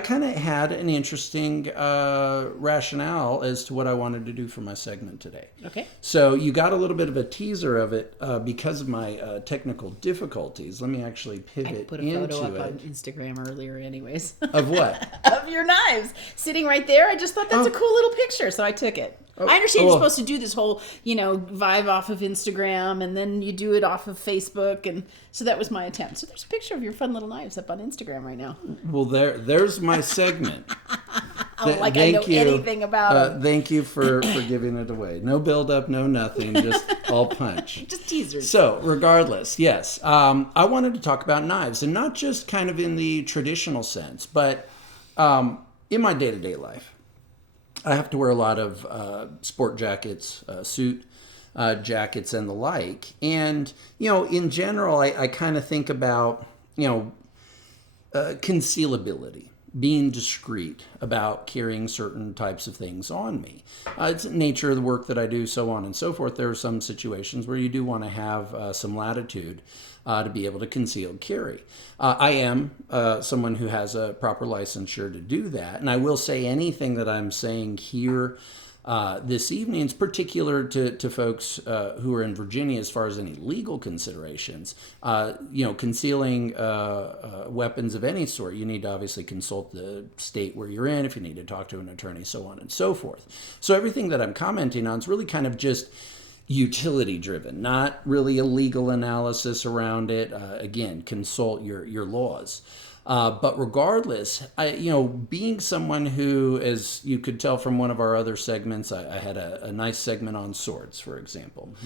I kind of had an interesting rationale as to what I wanted to do for my segment today. Okay. So you got a little bit of a teaser of it because of my technical difficulties. Let me actually pivot into it. I put a photo up on Instagram earlier anyways. Of what? Of your knives. Sitting right there. I just thought that's a cool little picture, so I took it. I understand you're supposed to do this whole, vibe off of Instagram, and then you do it off of Facebook, and so that was my attempt. So there's a picture of your fun little knives up on Instagram right now. Well, there's my segment. I know anything about it. Thank you for giving it away. No build up, no nothing, just all punch. Just teasers. So, regardless, yes, I wanted to talk about knives, and not just kind of in the traditional sense, but in my day-to-day life. I have to wear a lot of sport jackets, suit jackets, and the like. And, in general, I kind of think about, concealability, being discreet about carrying certain types of things on me. It's the nature of the work that I do, so on and so forth. There are some situations where you do want to have some latitude to be able to conceal carry. I am someone who has a proper licensure to do that, and I will say anything that I'm saying here this evening is particular to folks who are in Virginia as far as any legal considerations. Concealing weapons of any sort, you need to obviously consult the state where you're in, if you need to talk to an attorney, so on and so forth. So everything that I'm commenting on is really kind of just utility driven, not really a legal analysis around it. Again, consult your laws. But regardless, being someone who, as you could tell from one of our other segments, I had a nice segment on swords, for example.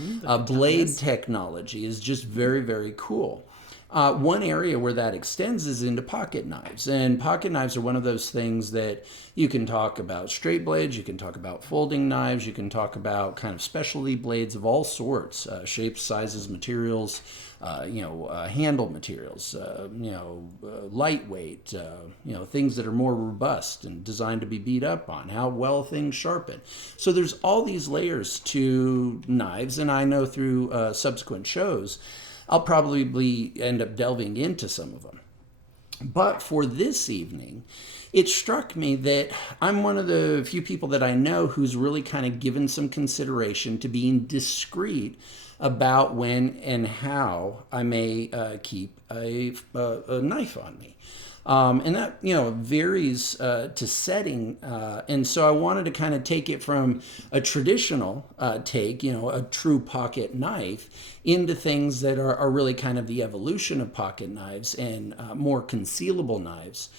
Blade technology is just very, very cool. One area where that extends is into pocket knives. And pocket knives are one of those things that you can talk about straight blades, you can talk about folding knives, you can talk about kind of specialty blades of all sorts, shapes, sizes, materials, handle materials, lightweight, things that are more robust and designed to be beat up on, how well things sharpen. So there's all these layers to knives, and I know through subsequent shows, I'll probably end up delving into some of them. But for this evening, it struck me that I'm one of the few people that I know who's really kind of given some consideration to being discreet about when and how I may keep a knife on me. And that, varies to setting. And so I wanted to kind of take it from a traditional take, a true pocket knife, into things that are really kind of the evolution of pocket knives and more concealable knives,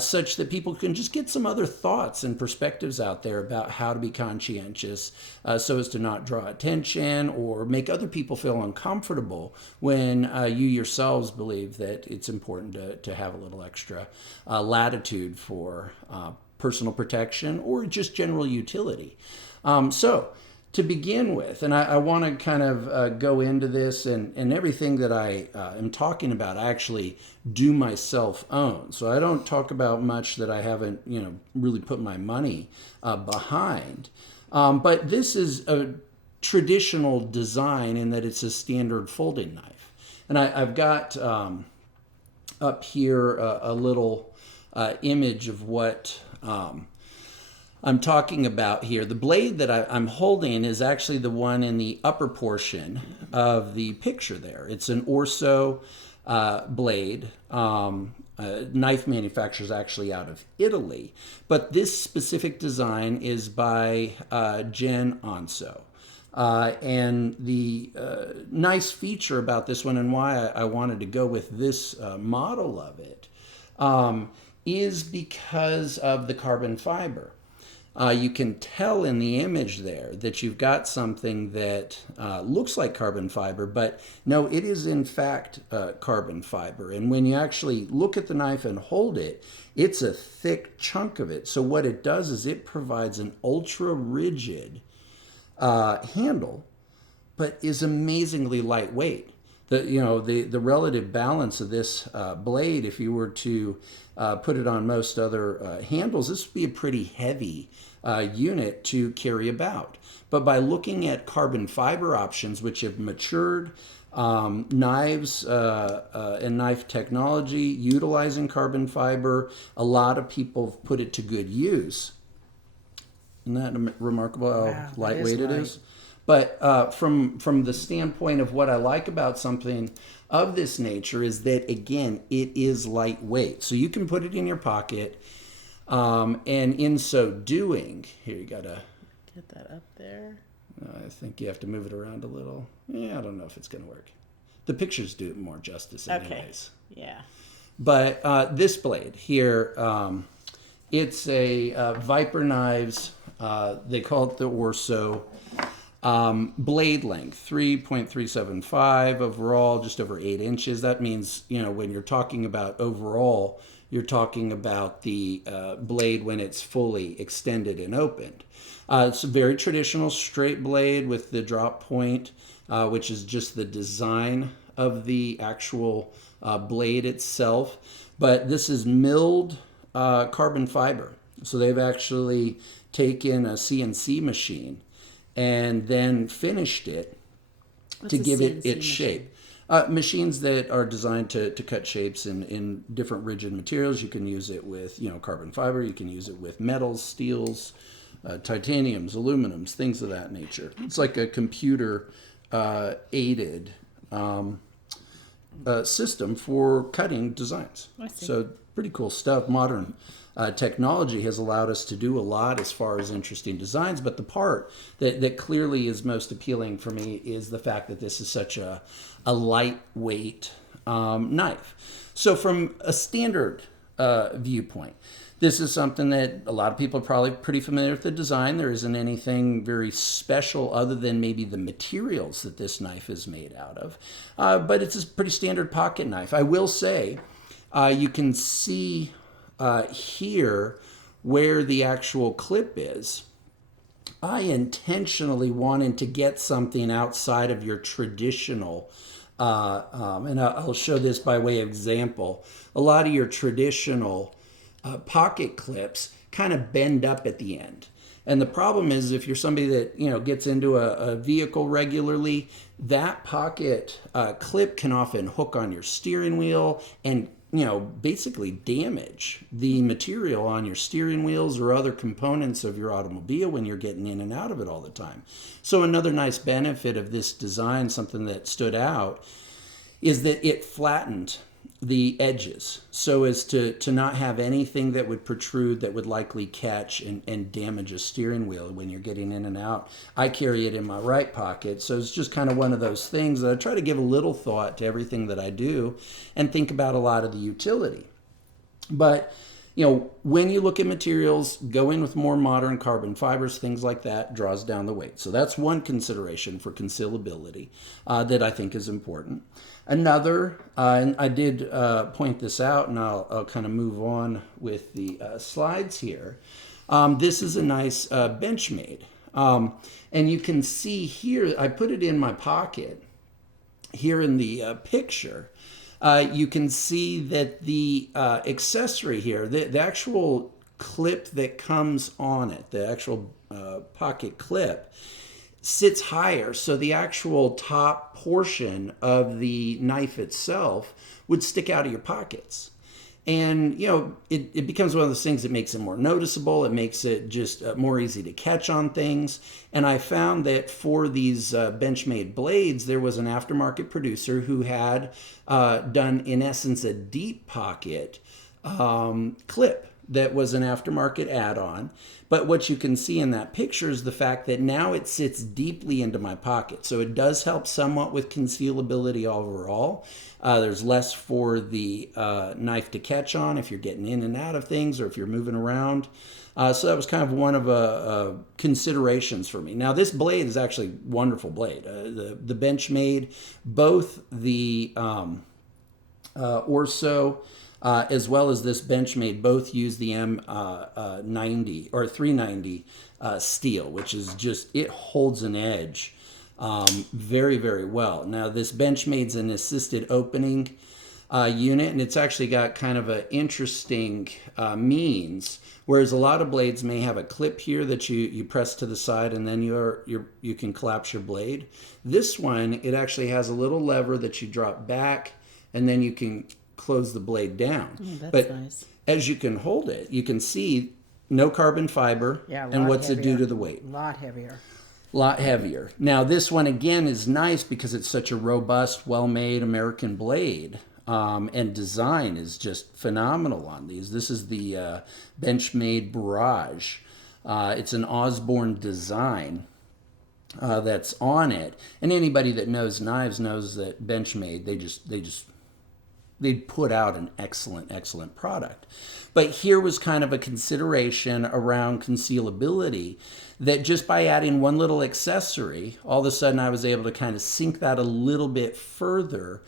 such that people can just get some other thoughts and perspectives out there about how to be conscientious so as to not draw attention or make other people feel uncomfortable when you yourselves believe that it's important to have a little extra latitude for personal protection or just general utility. So to begin with, and I want to kind of go into this, and everything that I am talking about, I actually do myself own. So I don't talk about much that I haven't, really put my money behind. But this is a traditional design in that it's a standard folding knife. And I've got up here a little image of what I'm talking about here. The blade that I'm holding is actually the one in the upper portion of the picture there. It's an Orso blade. Knife manufacturer is actually out of Italy. But this specific design is by Jens Anso. And the nice feature about this one and why I wanted to go with this model of it is because of the carbon fiber. You can tell in the image there that you've got something that looks like carbon fiber, but no, it is in fact carbon fiber. And when you actually look at the knife and hold it, it's a thick chunk of it. So what it does is it provides an ultra rigid handle, but is amazingly lightweight. The relative balance of this blade, if you were to put it on most other handles, this would be a pretty heavy unit to carry about. But by looking at carbon fiber options, which have matured Knives and knife technology utilizing carbon fiber. A lot of people have put it to good use. Isn't that remarkable how lightweight it is? But from the standpoint of what I like about something of this nature is that, again, it is lightweight. So you can put it in your pocket, and in so doing, here you got to get that up there. I think you have to move it around a little. Yeah, I don't know if it's going to work. The pictures do it more justice anyways. Yeah. But this blade here, it's a Viper Knives. They call it the Orso. Blade length, 3.375 overall, just over 8 inches. That means, when you're talking about overall, you're talking about the blade when it's fully extended and opened. It's a very traditional straight blade with the drop point, which is just the design of the actual blade itself. But this is milled carbon fiber. So they've actually taken a CNC machine and then finished it to give it its shape. Machines that are designed to cut shapes in different rigid materials. You can use it with carbon fiber. You can use it with metals, steels, titaniums, aluminums, things of that nature. It's like a computer aided system for cutting designs. I see. So pretty cool stuff. Modern technology has allowed us to do a lot as far as interesting designs, but the part that clearly is most appealing for me is the fact that this is such a lightweight knife. So from a standard viewpoint, this is something that a lot of people are probably pretty familiar with the design. There isn't anything very special other than maybe the materials that this knife is made out of, but it's a pretty standard pocket knife. I will say you can see here where the actual clip is. I intentionally wanted to get something outside of your traditional, and I'll show this by way of example. A lot of your traditional pocket clips kind of bend up at the end. And the problem is if you're somebody that gets into a vehicle regularly, that pocket clip can often hook on your steering wheel and basically damage the material on your steering wheels or other components of your automobile when you're getting in and out of it all the time. So another nice benefit of this design, something that stood out, is that it flattened the edges so as to not have anything that would protrude that would likely catch and damage a steering wheel when you're getting in and out. I carry it in my right pocket, so it's just kind of one of those things that I try to give a little thought to everything that I do and think about a lot of the utility. But when you look at materials, go in with more modern carbon fibers, things like that, draws down the weight. So that's one consideration for concealability that I think is important. Another, and I did point this out, and I'll kind of move on with the slides here. This is a nice Benchmade. And you can see here, I put it in my pocket here in the picture. You can see that the accessory here, the actual clip that comes on it, the actual pocket clip, sits higher. So the actual top portion of the knife itself would stick out of your pockets. And, it becomes one of those things that makes it more noticeable. It makes it just more easy to catch on things. And I found that for these Benchmade blades, there was an aftermarket producer who had done, in essence, a deep pocket clip that was an aftermarket add-on. But what you can see in that picture is the fact that now it sits deeply into my pocket. So it does help somewhat with concealability overall. There's less for the knife to catch on if you're getting in and out of things or if you're moving around. So that was kind of one of considerations for me. Now, this blade is actually a wonderful blade. The Benchmade, both the Orso as well as this Benchmade, both use the M90 or 390 steel, which is just, it holds an edge very, very well. Now, this Benchmade's an assisted opening unit, and it's actually got kind of an interesting means. Whereas a lot of blades may have a clip here that you press to the side, and then you can collapse your blade. This one, it actually has a little lever that you drop back, and then you can close the blade down. That's nice. As you can hold it, you can see no carbon fiber, and what's it do to the weight? A lot heavier. Lot heavier. Now this one again is nice because it's such a robust, well-made American blade, and design is just phenomenal on these. This is the Benchmade Barrage. It's an Osborne design that's on it, and anybody that knows knives knows that Benchmade they put out an excellent product. But here was kind of a consideration around concealability, that just by adding one little accessory, all of a sudden I was able to kind of sink that a little bit further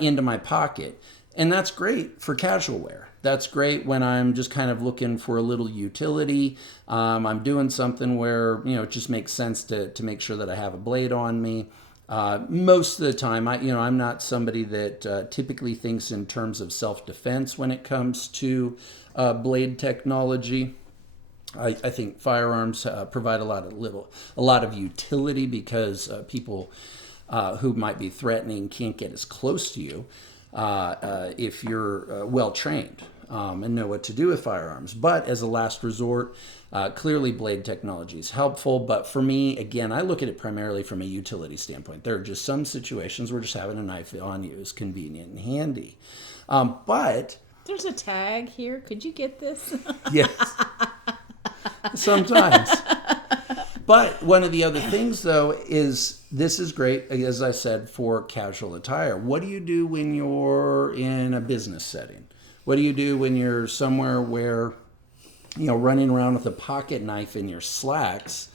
into my pocket. And that's great for casual wear. That's great when I'm just kind of looking for a little utility. I'm doing something where, it just makes sense to make sure that I have a blade on me. Most of the time, I'm not somebody that typically thinks in terms of self-defense when it comes to blade technology. I think firearms provide a lot of utility because people who might be threatening can't get as close to you if you're well trained and know what to do with firearms. But as a last resort, clearly blade technology is helpful. But for me, again, I look at it primarily from a utility standpoint. There are just some situations where just having a knife on you is convenient and handy. But there's a tag here. Could you get this? Yes. Sometimes. But one of the other things, though, is this is great, as I said, for casual attire. What do you do when you're in a business setting? What do you do when you're somewhere where, running around with a pocket knife in your slacks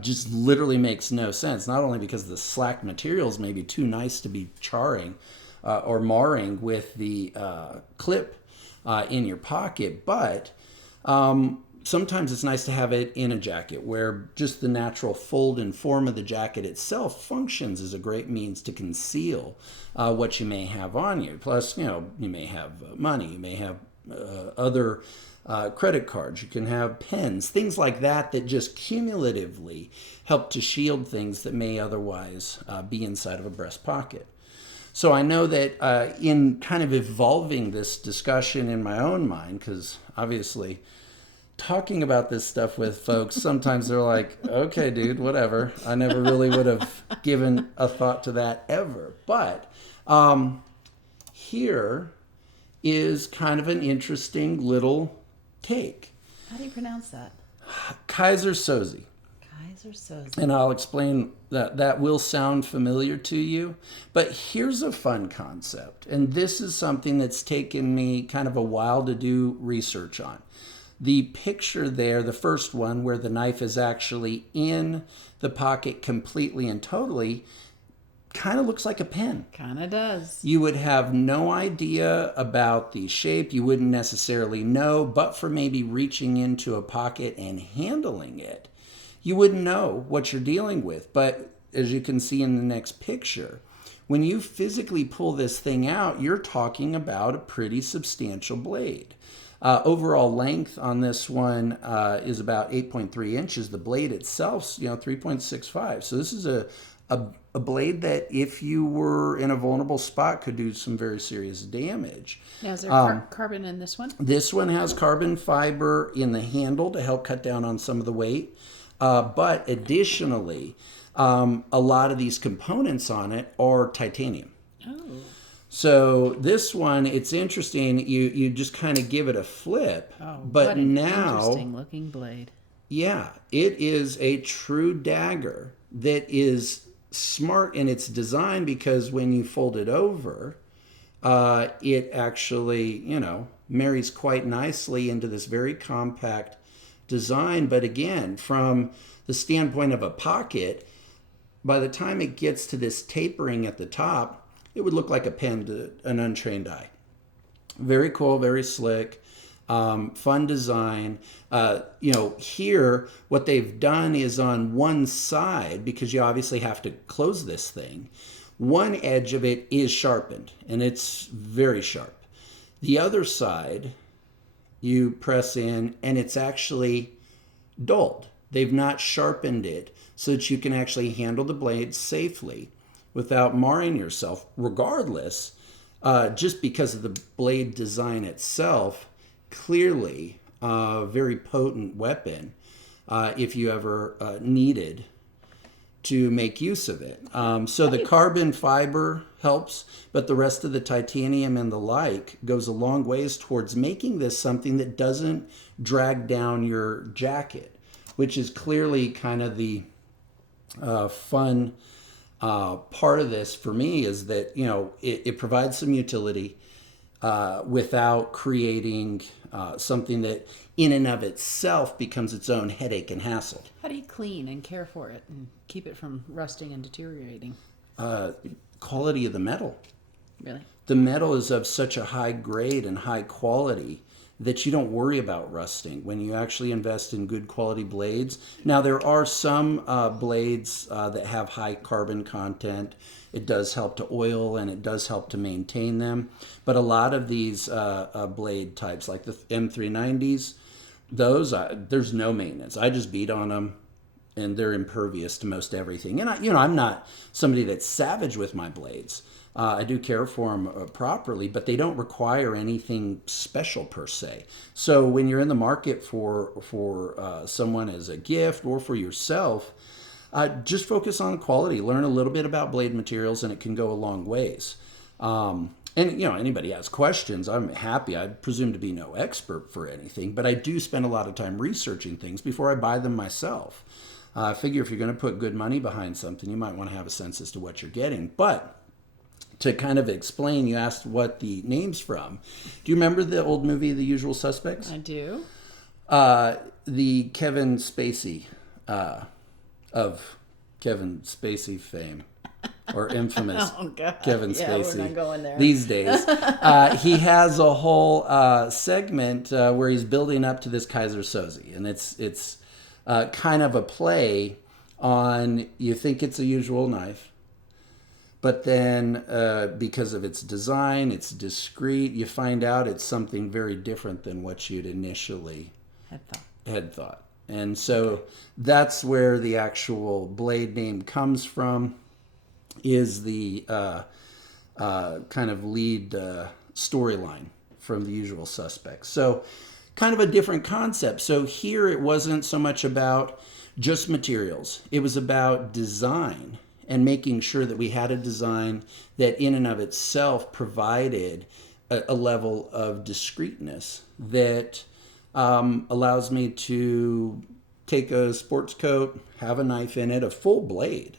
just literally makes no sense? Not only because the slack materials may be too nice to be charring or marring with the clip in your pocket, but sometimes it's nice to have it in a jacket where just the natural fold and form of the jacket itself functions as a great means to conceal what you may have on you. Plus, you may have money, you may have other credit cards, you can have pens, things like that just cumulatively help to shield things that may otherwise be inside of a breast pocket. So I know that in kind of evolving this discussion in my own mind, because obviously talking about this stuff with folks, sometimes they're like, okay, dude, whatever. I never really would have given a thought to that ever. But here is kind of an interesting little take. How do you pronounce that? Keyser Soze. Keyser Soze. And I'll explain that will sound familiar to you. But here's a fun concept. And this is something that's taken me kind of a while to do research on. The picture there, the first one, where the knife is actually in the pocket completely and totally, kind of looks like a pen. Kind of does. You would have no idea about the shape. You wouldn't necessarily know, but for maybe reaching into a pocket and handling it, you wouldn't know what you're dealing with. But as you can see in the next picture, when you physically pull this thing out, you're talking about a pretty substantial blade. Overall length on this one is about 8.3 inches. The blade itself's 3.65. So this is a blade that, if you were in a vulnerable spot, could do some very serious damage. Now, is there carbon in this one? This one has carbon fiber in the handle to help cut down on some of the weight. But additionally, a lot of these components on it are titanium. Oh. So this one, it's interesting. You just kind of give it a flip. Oh, but what an now, interesting looking blade. Yeah, it is a true dagger that is smart in its design, because when you fold it over, it actually, marries quite nicely into this very compact design. But again, from the standpoint of a pocket, by the time it gets to this tapering at the top, it would look like a pen to an untrained eye. Very cool, very slick, fun design. Here, what they've done is on one side, because you obviously have to close this thing, one edge of it is sharpened, and it's very sharp. The other side, you press in, and it's actually dulled. They've not sharpened it so that you can actually handle the blade safely without marring yourself, regardless, just because of the blade design itself. Clearly a very potent weapon if you ever needed to make use of it. So the carbon fiber helps, but the rest of the titanium and the like goes a long ways towards making this something that doesn't drag down your jacket, which is clearly kind of the fun part of this for me, is that, you know, it provides some utility without creating something that in and of itself becomes its own headache and hassle. How do you clean and care for it and keep it from rusting and deteriorating? Quality of the metal. Really? The metal is of such a high grade and high quality that you don't worry about rusting when you actually invest in good quality blades. Now, there are some blades that have high carbon content. It does help to oil and it does help to maintain them. But a lot of these blade types, like the M390s, those, there's no maintenance. I just beat on them and they're impervious to most everything. And I'm not somebody that's savage with my blades. I do care for them properly, but they don't require anything special per se. So when you're in the market for someone as a gift or for yourself, just focus on quality. Learn a little bit about blade materials, and it can go a long ways. And anybody has questions, I'm happy. I presume to be no expert for anything, but I do spend a lot of time researching things before I buy them myself. I figure if you're going to put good money behind something, you might want to have a sense as to what you're getting. But to kind of explain, you asked what the name's from. Do you remember the old movie, The Usual Suspects? I do. The Kevin Spacey, of Kevin Spacey fame, or infamous Kevin Spacey. We're not going there. These days. He has a whole segment where he's building up to this Keyser Soze, and it's kind of a play on, you think it's a usual knife, but then because of its design, it's discreet, you find out it's something very different than what you'd initially had thought. And so that's where the actual blade name comes from, is the kind of lead storyline from The Usual Suspects. So kind of a different concept. So here it wasn't so much about just materials. It was about design and making sure that we had a design that in and of itself provided a level of discreteness that allows me to take a sports coat, have a knife in it, a full blade,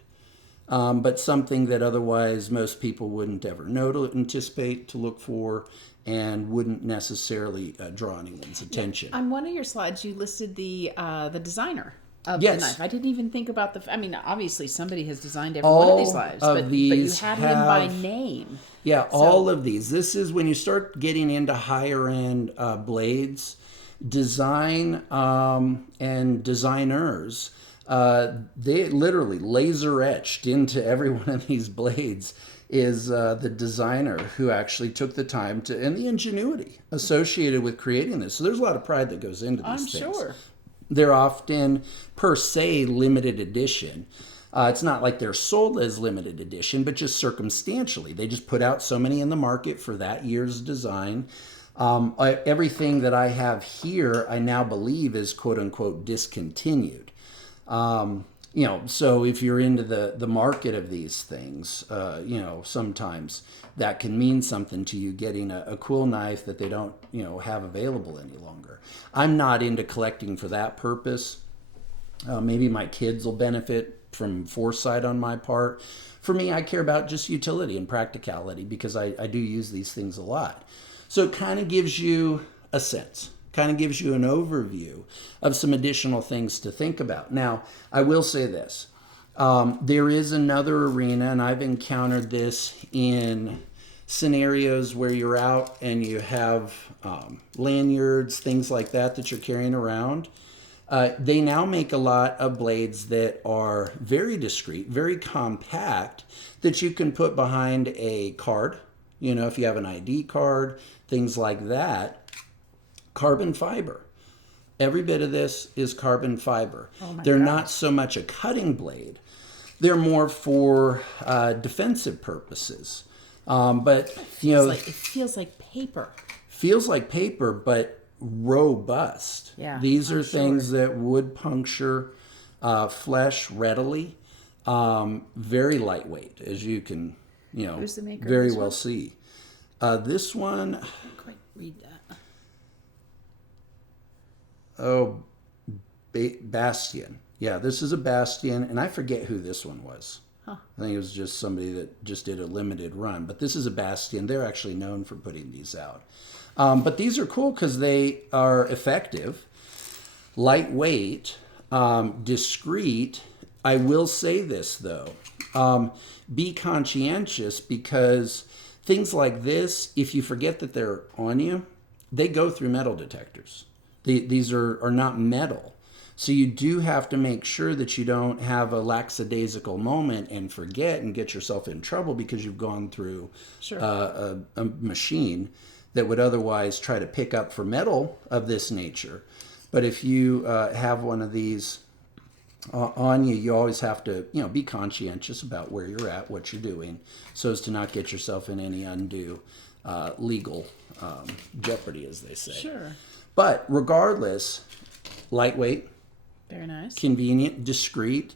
but something that otherwise most people wouldn't ever know to anticipate, to look for, and wouldn't necessarily draw anyone's attention. On one of your slides, you listed the designer of Yes. the knife. I didn't even think about obviously somebody has designed every one of these knives, but you had him by name. Yeah, all of these. This is when you start getting into higher end blades, design and designers, they literally laser etched into every one of these blades is the designer who actually took the time to, and the ingenuity associated with creating this. So there's a lot of pride that goes into these things. I'm sure. They're often, per se, limited edition. It's not like they're sold as limited edition, but just circumstantially. They just put out so many in the market for that year's design. Everything that I have here, I now believe is quote-unquote discontinued. So if you're into the market of these things, sometimes that can mean something to you, getting a cool knife that they don't, have available any longer. I'm not into collecting for that purpose. Maybe my kids will benefit from foresight on my part. For me, I care about just utility and practicality because I do use these things a lot. So it kind of gives you a sense, kind of gives you an overview of some additional things to think about. Now, I will say this. There is another arena, and I've encountered this in scenarios where you're out and you have lanyards, things like that you're carrying around. They now make a lot of blades that are very discreet, very compact, that you can put behind a card. If you have an ID card, things like that. Carbon fiber. Every bit of this is carbon fiber. They're not so much a cutting blade. They're more for defensive purposes. But, it feels like paper. Feels like paper, but robust. Yeah, These are things that would puncture flesh readily. Very lightweight, as you can, Who's the maker very of this well one? see. This one, I can't quite read that. Bastion. Yeah, this is a Bastion, and I forget who this one was. Huh. I think it was just somebody that just did a limited run. But this is a Bastion. They're actually known for putting these out. But these are cool because they are effective, lightweight, discreet. I will say this, though. Be conscientious, because things like this, if you forget that they're on you, they go through metal detectors. These are not metal. So you do have to make sure that you don't have a lackadaisical moment and forget and get yourself in trouble because you've gone through a machine that would otherwise try to pick up for metal of this nature. But if you have one of these on you, you always have to be conscientious about where you're at, what you're doing, so as to not get yourself in any undue legal jeopardy, as they say. Sure. But regardless, lightweight, very nice, convenient, discreet.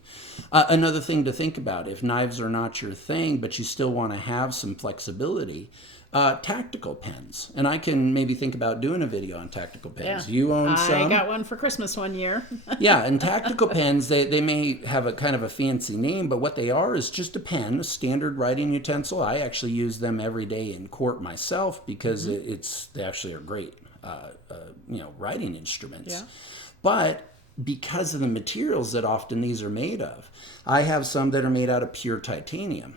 Another thing to think about, if knives are not your thing, but you still want to have some flexibility, tactical pens. And I can maybe think about doing a video on tactical pens. Yeah. You own some? I got one for Christmas one year. Yeah, and tactical pens, they may have a kind of a fancy name, but what they are is just a pen, a standard writing utensil. I actually use them every day in court myself because they actually are great, writing instruments. Yeah. But because of the materials that often these are made of, I have some that are made out of pure titanium.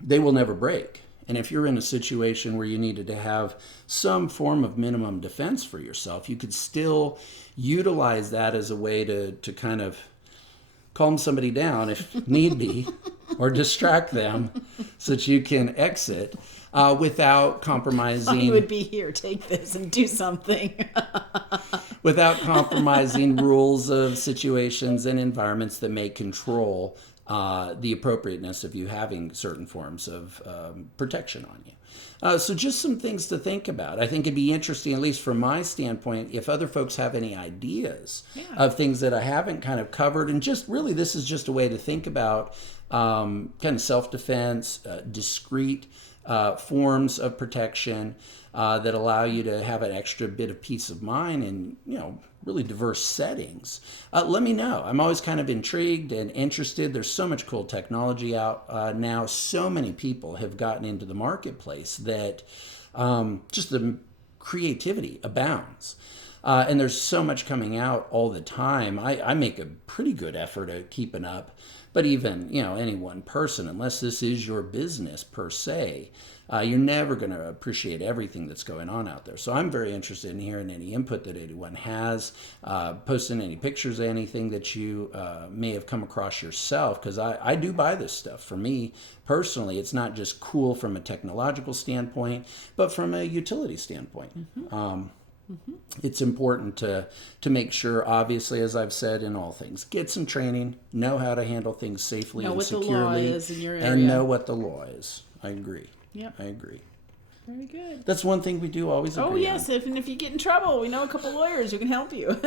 They will never break. And if you're in a situation where you needed to have some form of minimum defense for yourself, you could still utilize that as a way to kind of calm somebody down if need be, or distract them so that you can exit without compromising. I would be here, take this and do something. Without compromising rules of situations and environments that may control the appropriateness of you having certain forms of protection on you. So just some things to think about. I think it'd be interesting, at least from my standpoint, if other folks have any ideas of things that I haven't kind of covered. And just really, this is just a way to think about kind of self-defense, discrete forms of protection that allow you to have an extra bit of peace of mind in, really diverse settings. Let me know. I'm always kind of intrigued and interested. There's so much cool technology out now. So many people have gotten into the marketplace that just the creativity abounds. And there's so much coming out all the time. I make a pretty good effort at keeping up. But even, any one person, unless this is your business per se, you're never going to appreciate everything that's going on out there. So I'm very interested in hearing any input that anyone has, posting any pictures of anything that you may have come across yourself, because I do buy this stuff. For me, personally, it's not just cool from a technological standpoint, but from a utility standpoint. It's important to make sure, obviously, as I've said in all things, get some training, know how to handle things safely and securely, know what the law is in your area. And know what the law is. I agree. Yep. I agree. Very good. That's one thing we do always agree on. Oh, yes. If you get in trouble, we know a couple lawyers who can help you.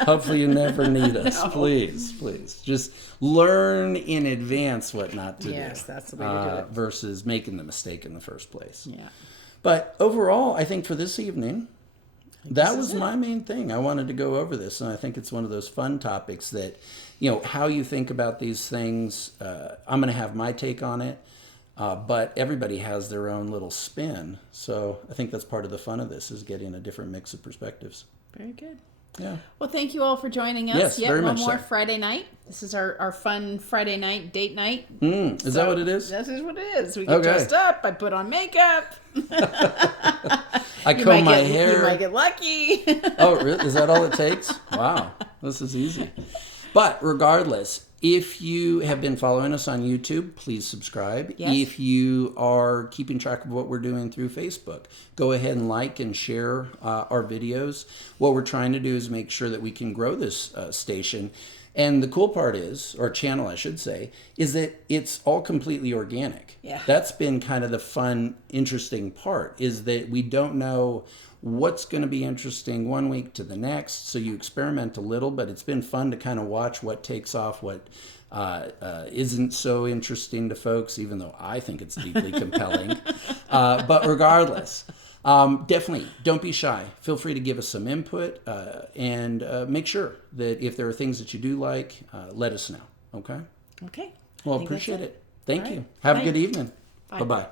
Hopefully you never need us. No. Please. Just learn in advance what not to do. Yes, that's the way to do it. Versus making the mistake in the first place. Yeah. But overall, I think for this evening, that was my main thing. I wanted to go over this, and I think it's one of those fun topics that, how you think about these things. I'm going to have my take on it. But everybody has their own little spin. So I think that's part of the fun of this, is getting a different mix of perspectives. Very good. Yeah. Well, thank you all for joining us. Yes, very one much more so. Friday night. This is our fun Friday night date night. Is that what it is? This is what it is. We get dressed up. I put on makeup. I comb my hair. You might get lucky. Oh, really? Is that all it takes? Wow. This is easy. But regardless, if you have been following us on YouTube, please subscribe. Yes. If you are keeping track of what we're doing through Facebook, go ahead and like and share our videos. What we're trying to do is make sure that we can grow this station. And the cool part is, or channel I should say, is that it's all completely organic. Yeah. That's been kind of the fun, interesting part, is that we don't know what's going to be interesting one week to the next. So you experiment a little, but it's been fun to kind of watch what takes off, what isn't so interesting to folks, even though I think it's deeply compelling. But regardless, definitely don't be shy. Feel free to give us some input and make sure that if there are things that you do like, let us know. Okay? Okay. Well, appreciate it. Thank you. Right. Have Bye. a good evening. Bye. Bye-bye.